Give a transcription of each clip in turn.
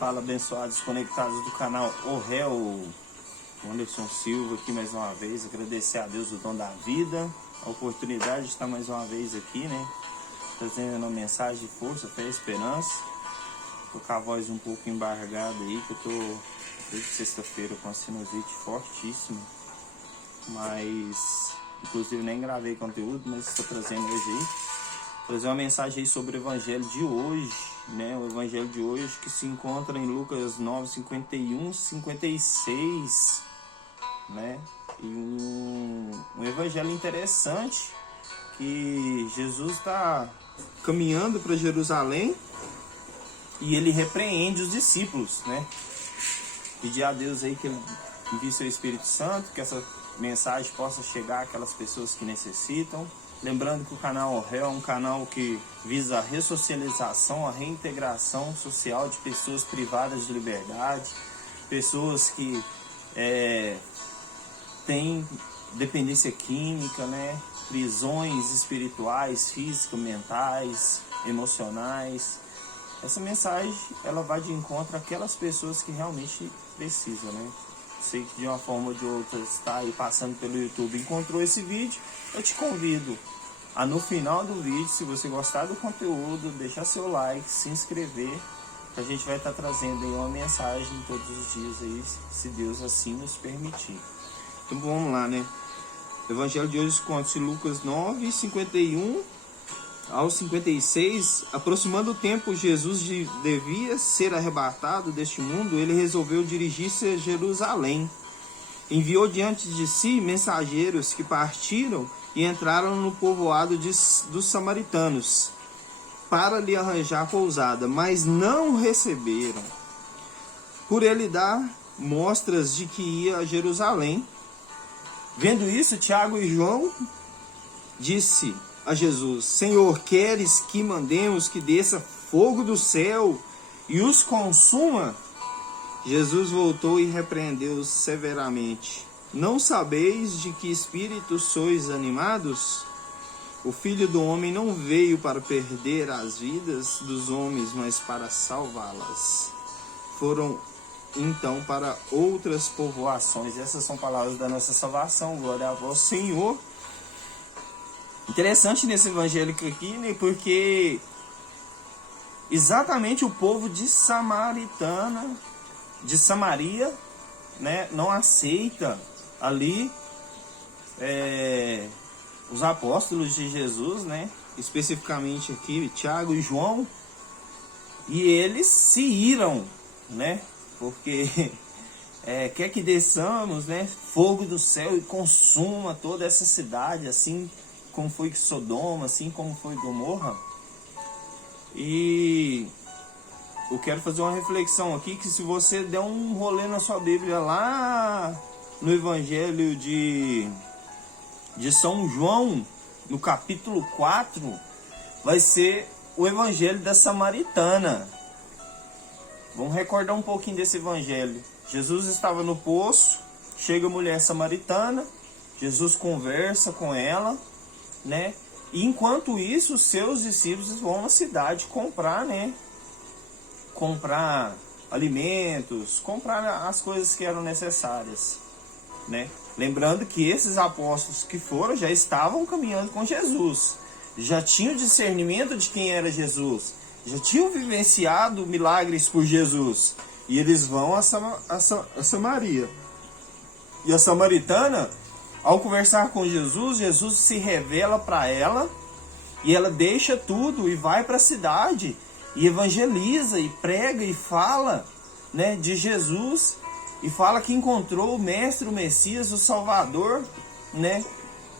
Fala, abençoados conectados do canal O Réu. Anderson Silva aqui mais uma vez, agradecer a Deus o dom da vida, a oportunidade de estar mais uma vez aqui, né, trazendo uma mensagem de força, fé e esperança. Tô com a voz um pouco embargada aí, que eu tô desde sexta-feira com a sinusite fortíssima, mas inclusive nem gravei conteúdo, mas estou trazendo hoje aí, trazer uma mensagem aí sobre o evangelho de hoje, né, o evangelho de hoje que se encontra em Lucas 9, 51, 56, né, e um evangelho interessante, que Jesus está caminhando para Jerusalém e ele repreende os discípulos, né, pedir a Deus aí que ele envie seu Espírito Santo, que essa mensagem possa chegar àquelas pessoas que necessitam. Lembrando que o canal O Réu é um canal que visa a ressocialização, a reintegração social de pessoas privadas de liberdade, pessoas que têm dependência química, né? Prisões espirituais, físicas, mentais, emocionais. Essa mensagem ela vai de encontro àquelas pessoas que realmente precisam, né? Sei que de uma forma ou de outra está aí passando pelo YouTube, encontrou esse vídeo, eu te convido a no final do vídeo, se você gostar do conteúdo, deixar seu like, se inscrever, que a gente vai estar trazendo aí uma mensagem todos os dias aí, se Deus assim nos permitir. Então vamos lá, né? O evangelho de hoje conta-se Lucas 9, 51 ao 56. Aproximando o tempo, Jesus devia ser arrebatado deste mundo, ele resolveu dirigir-se a Jerusalém. Enviou diante de si mensageiros que partiram e entraram no povoado dos samaritanos para lhe arranjar pousada, mas não receberam. Por ele dar mostras de que ia a Jerusalém. Vendo isso, Tiago e João disse a Jesus: Senhor, queres que mandemos que desça fogo do céu e os consuma? Jesus voltou e repreendeu-os severamente. Não sabeis de que espírito sois animados? O Filho do Homem não veio para perder as vidas dos homens, mas para salvá-las. Foram então para outras povoações. Essas são palavras da nossa salvação. Glória a vós, Senhor. Interessante nesse evangélico aqui, né? Porque exatamente o povo de Samaria, né, não aceita ali os apóstolos de Jesus, né, especificamente aqui Tiago e João, e eles se iram, né, porque quer que desçamos, né, fogo do céu e consuma toda essa cidade, assim como foi Sodoma, assim como foi Gomorra. E eu quero fazer uma reflexão aqui, que se você der um rolê na sua Bíblia lá no Evangelho de São João, no capítulo 4, vai ser o Evangelho da Samaritana. Vamos recordar um pouquinho desse Evangelho. Jesus estava no poço, chega a mulher samaritana, Jesus conversa com ela, né? E enquanto isso, os seus discípulos vão na cidade comprar, né? Comprar alimentos, comprar as coisas que eram necessárias, né? Lembrando que esses apóstolos que foram já estavam caminhando com Jesus, já tinham discernimento de quem era Jesus, já tinham vivenciado milagres por Jesus, e eles vão a Samaria. E a samaritana, ao conversar com Jesus, Jesus se revela para ela, e ela deixa tudo e vai para a cidade, e evangeliza, e prega, e fala, né, de Jesus, e fala que encontrou o Mestre, o Messias, o Salvador, né,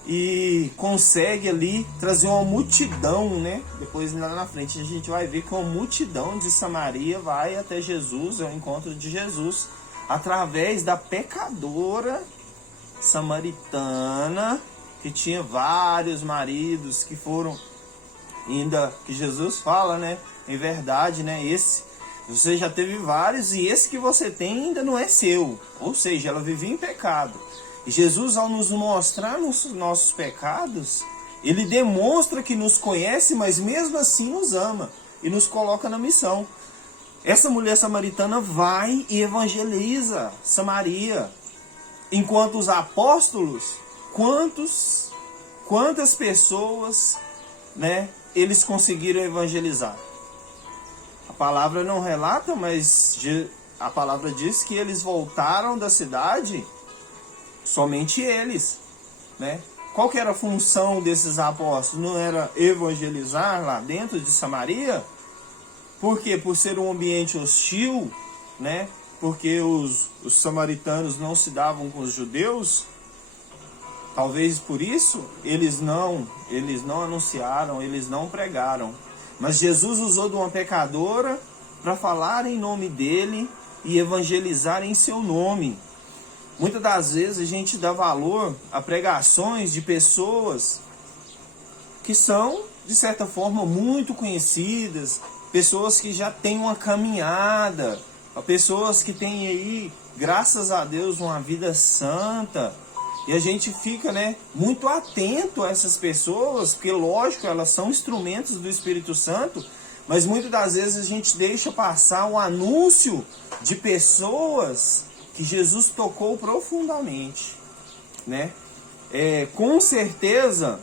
e consegue ali trazer uma multidão, né, depois lá na frente a gente vai ver que uma multidão de Samaria vai até Jesus, ao encontro de Jesus, através da pecadora samaritana, que tinha vários maridos, que foram ainda, que Jesus fala, né, em verdade, né, esse você já teve vários e esse que você tem ainda não é seu. Ou seja, ela vivia em pecado. E Jesus, ao nos mostrar nos nossos pecados, ele demonstra que nos conhece, mas mesmo assim nos ama e nos coloca na missão. essa mulher samaritana vai e evangeliza Samaria. Enquanto os apóstolos, quantas pessoas, né, eles conseguiram evangelizar? A palavra não relata, mas a palavra diz que eles voltaram da cidade, somente eles, né? Qual que era a função desses apóstolos? Não era evangelizar lá dentro de Samaria? Por quê? Por ser um ambiente hostil, né? Porque os samaritanos não se davam com os judeus. Talvez por isso eles não anunciaram, eles não pregaram. Mas Jesus usou de uma pecadora para falar em nome dele e evangelizar em seu nome. Muitas das vezes a gente dá valor a pregações de pessoas que são, de certa forma, muito conhecidas, pessoas que já têm uma caminhada, pessoas que têm aí, graças a Deus, uma vida santa. E a gente fica, né, muito atento a essas pessoas, porque, lógico, elas são instrumentos do Espírito Santo, mas muitas das vezes a gente deixa passar um anúncio de pessoas que Jesus tocou profundamente, né? Com certeza,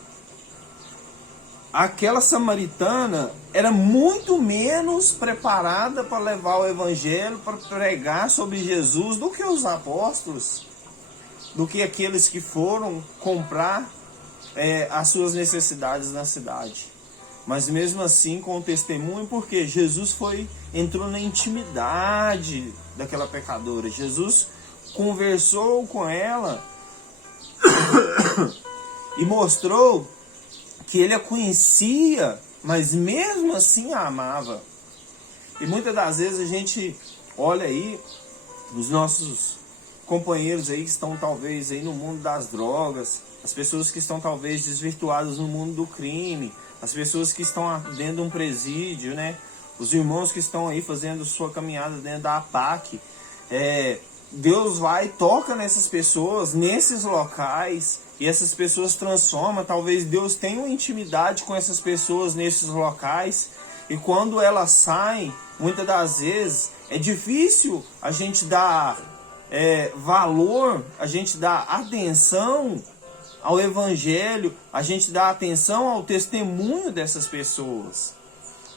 aquela samaritana era muito menos preparada para levar o evangelho, para pregar sobre Jesus, do que os apóstolos, do que aqueles que foram comprar as suas necessidades na cidade. Mas mesmo assim, com o testemunho, porque Jesus entrou na intimidade daquela pecadora. Jesus conversou com ela e mostrou que ele a conhecia, mas mesmo assim a amava. E muitas das vezes a gente olha aí os nossos companheiros aí que estão talvez aí no mundo das drogas, as pessoas que estão talvez desvirtuadas no mundo do crime, as pessoas que estão dentro de um presídio, né? Os irmãos que estão aí fazendo sua caminhada dentro da APAC. Deus vai e toca nessas pessoas, nesses locais, e essas pessoas transformam. Talvez Deus tenha uma intimidade com essas pessoas nesses locais, e quando elas saem, muitas das vezes, é difícil a gente dar valor, a gente dar atenção ao evangelho, a gente dá atenção ao testemunho dessas pessoas.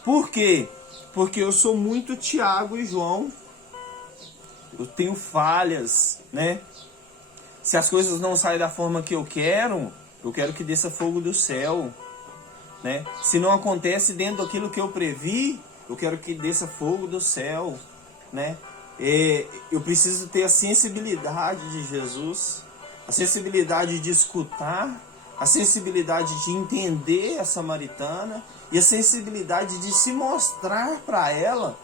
Por quê? Porque eu sou muito Tiago e João. Eu tenho falhas, né? Se as coisas não saem da forma que eu quero que desça fogo do céu, né? Se não acontece dentro daquilo que eu previ, eu quero que desça fogo do céu, né? Eu preciso ter a sensibilidade de Jesus, a sensibilidade de escutar, a sensibilidade de entender a samaritana e a sensibilidade de se mostrar para ela,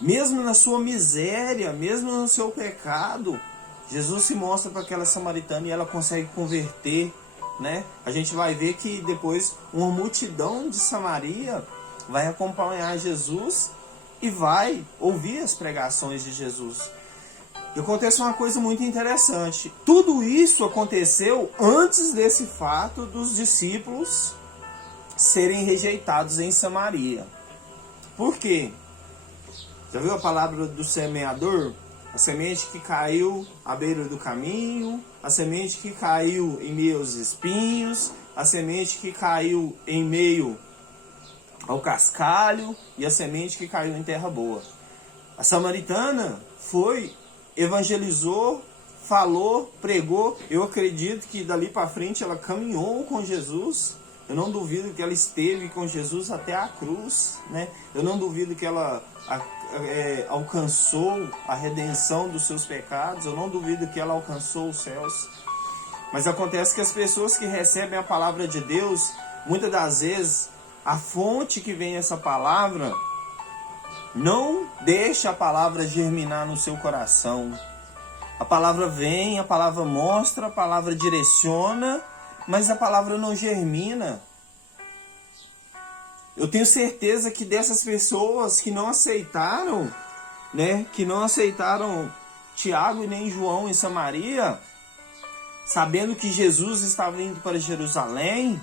mesmo na sua miséria, mesmo no seu pecado. Jesus se mostra para aquela samaritana e ela consegue converter, né? A gente vai ver que depois uma multidão de Samaria vai acompanhar Jesus e vai ouvir as pregações de Jesus. E acontece uma coisa muito interessante. Tudo isso aconteceu antes desse fato dos discípulos serem rejeitados em Samaria. Por quê? Já viu a palavra do semeador? A semente que caiu à beira do caminho, a semente que caiu em meio aos espinhos, a semente que caiu em meio ao cascalho e a semente que caiu em terra boa. A samaritana evangelizou, falou, pregou. Eu acredito que dali para frente ela caminhou com Jesus. Eu não duvido que ela esteve com Jesus até a cruz, né? Eu não duvido que ela alcançou a redenção dos seus pecados. Eu não duvido que ela alcançou os céus. Mas acontece que as pessoas que recebem a palavra de Deus, muitas das vezes, a fonte que vem essa palavra não deixa a palavra germinar no seu coração. A palavra vem, a palavra mostra, a palavra direciona, mas a palavra não germina. Eu tenho certeza que dessas pessoas que não aceitaram, né, que não aceitaram Tiago e nem João em Samaria, sabendo que Jesus estava indo para Jerusalém,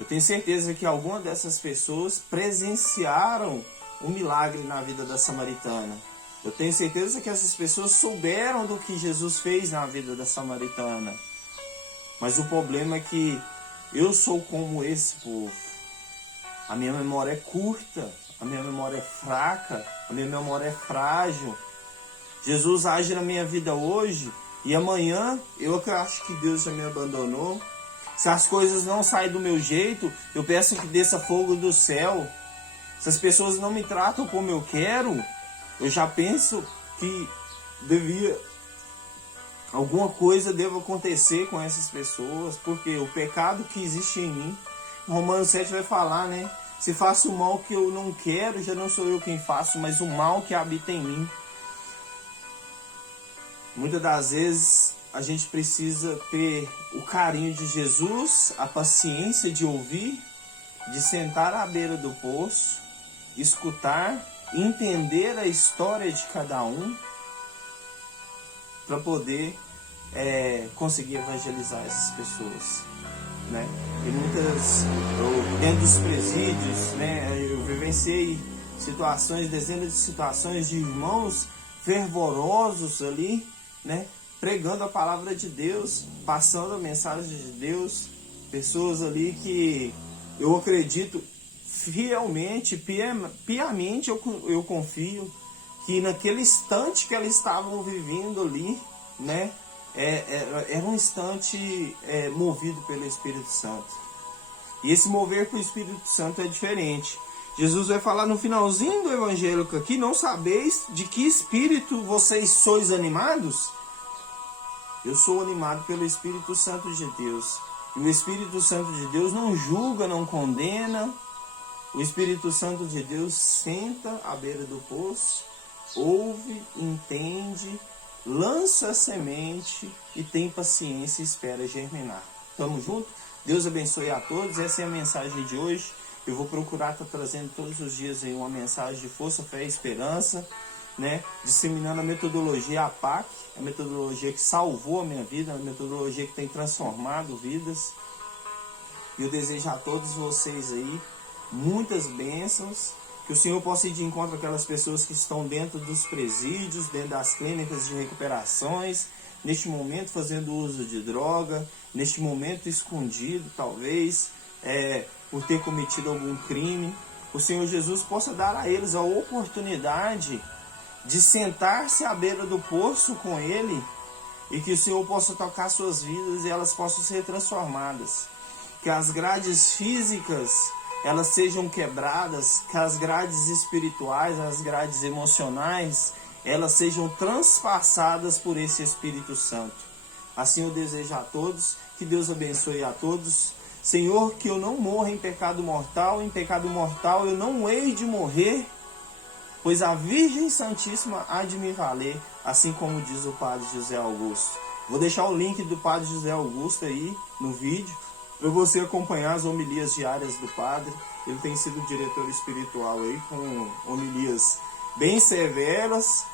eu tenho certeza que algumas dessas pessoas presenciaram um milagre na vida da samaritana. Eu tenho certeza que essas pessoas souberam do que Jesus fez na vida da samaritana. Mas o problema é que eu sou como esse povo. A minha memória é curta, a minha memória é fraca, a minha memória é frágil. Jesus age na minha vida hoje e amanhã eu acho que Deus já me abandonou. Se as coisas não saem do meu jeito, eu peço que desça fogo do céu. Se as pessoas não me tratam como eu quero, eu já penso que alguma coisa deva acontecer com essas pessoas, porque o pecado que existe em mim, Romanos 7 vai falar, né? Se faço o mal que eu não quero, já não sou eu quem faço, mas o mal que habita em mim. Muitas das vezes a gente precisa ter o carinho de Jesus, a paciência de ouvir, de sentar à beira do poço, escutar, entender a história de cada um, para poder conseguir evangelizar essas pessoas, né? E dentro dos presídios, né, eu vivenciei dezenas de situações de irmãos fervorosos ali, né, pregando a palavra de Deus, passando a mensagem de Deus, pessoas ali que eu acredito fielmente, piamente eu confio que naquele instante que elas estavam vivendo ali, né, era um instante movido pelo Espírito Santo. E esse mover pelo Espírito Santo é diferente. Jesus vai falar no finalzinho do evangélico aqui: não sabeis de que espírito vocês sois animados? Eu sou animado pelo Espírito Santo de Deus. E o Espírito Santo de Deus não julga, não condena. O Espírito Santo de Deus senta à beira do poço, ouve, entende, lança a semente e tem paciência e espera germinar. Tamo junto? Deus abençoe a todos. Essa é a mensagem de hoje. Eu vou procurar estar trazendo todos os dias aí uma mensagem de força, fé e esperança, né? Disseminando a metodologia APAC, a metodologia que salvou a minha vida, a metodologia que tem transformado vidas. E eu desejo a todos vocês aí muitas bênçãos, que o Senhor possa ir de encontro àquelas pessoas que estão dentro dos presídios, dentro das clínicas de recuperações, neste momento fazendo uso de droga, neste momento escondido, talvez, por ter cometido algum crime. O Senhor Jesus possa dar a eles a oportunidade de sentar-se à beira do poço com Ele, e que o Senhor possa tocar suas vidas e elas possam ser transformadas. Que as grades físicas elas sejam quebradas, que as grades espirituais, as grades emocionais, elas sejam transpassadas por esse Espírito Santo. Assim eu desejo a todos, que Deus abençoe a todos. Senhor, que eu não morra em pecado mortal eu não hei de morrer, pois a Virgem Santíssima há de me valer, assim como diz o Padre José Augusto. Vou deixar o link do Padre José Augusto aí no vídeo, para você acompanhar as homilias diárias do Padre. Ele tem sido diretor espiritual aí, com homilias bem severas,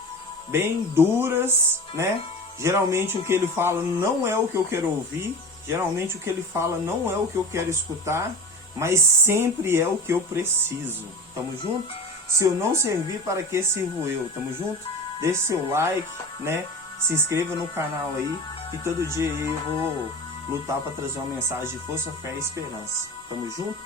bem duras, né? Geralmente o que ele fala não é o que eu quero ouvir, geralmente o que ele fala não é o que eu quero escutar, mas sempre é o que eu preciso. Tamo junto? Se eu não servir, para que sirvo eu? Tamo junto? Deixe seu like, né? Se inscreva no canal aí, que todo dia eu vou lutar para trazer uma mensagem de força, fé e esperança. Tamo junto?